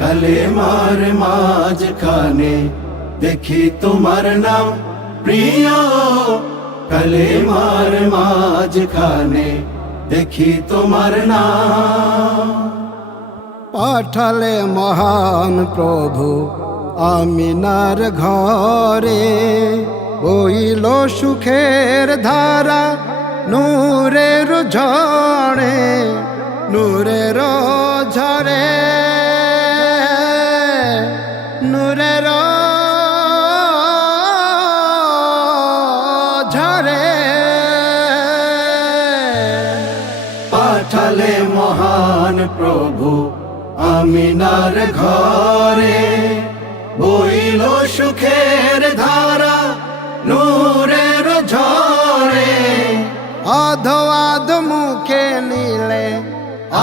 কালেমার মাঝখানে দেখি তোমার নাম প্রিয় কালেমার মাঝখানে দেখি তোমার নাম পাঠালে মহান প্রভু আমিনার ঘরে বইল সুখের ধারা নূরের ঝড়ে নূরের পাঠালে মহান প্রভু আমিনার ঘরে। বইল সুখের ধারা নূরের ঝরে। আধো আধো মুখে নিলে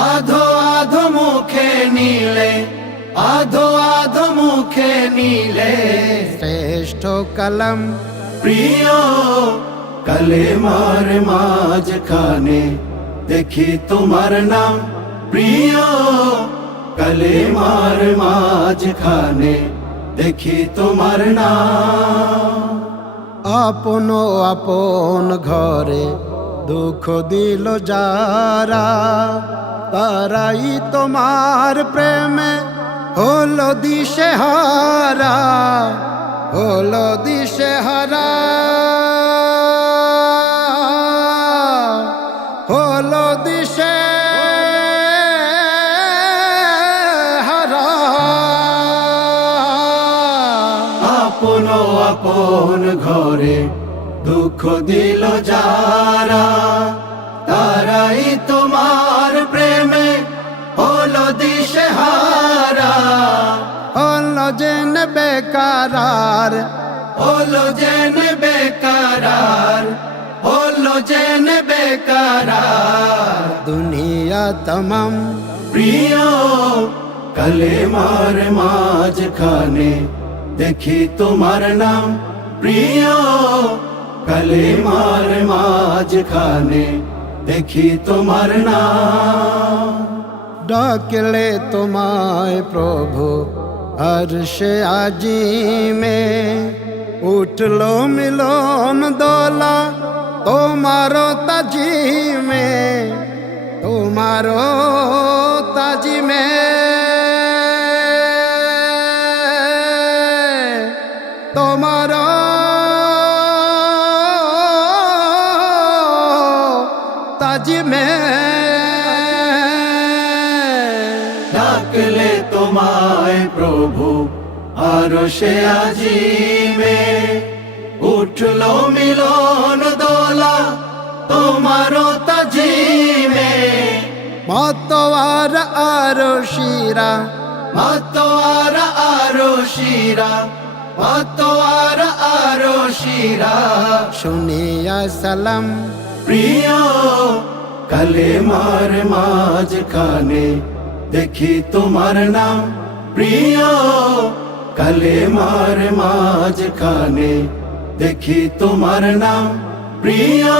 আধো আধো মুখে নীলে আধো আধো মুখে নিলে। শ্রেষ্ঠ কলম। প্রিয় কালেমার মাঝখানে দেখি তোমার নাম প্রিয়। কালেমার মাঝখানে দেখি তোমার নাম। আপন আপন ঘরে দুঃখ দিল যারা, তারাই তোমার প্রেমে হলো দিশে হলো হারা। আপন আপন ঘরে দুঃখ দিল যারা তারাই তোমার প্রেমে হলো দিশে হারা হলো যেন বেকারার হলো যেন বেকারার তমাম প্রিয় কালেমার মাঝখানে দেখি তোমার নাম প্রিয় কালেমার মাঝখানে দেখি তোমার নাম ডাকলে তোমায় প্রভু হর্ষে আজি মে উঠল মিলন দোলা তোমারো তাজি তোমারো তাজি মে তোমারো তাজি মে ডাকলে তোমায় প্রভু, আর সে আজিমে। উঠল মিলন দোলা, তোমারও তাজিমে মতোয়ার আরও শিরা। মতোয়ার আরও শিরা। মতোয়ার আরও শিরা। শুনিয়া সালাম। প্রিয় কালেমার মাঝখানে দেখি তোমার নাম। প্রিয় কালেমার মাঝখানে দেখি তোমার নাম। প্রিয়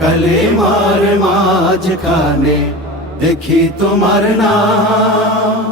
কালেমার মাঝখানে দেখি তোমার নাম।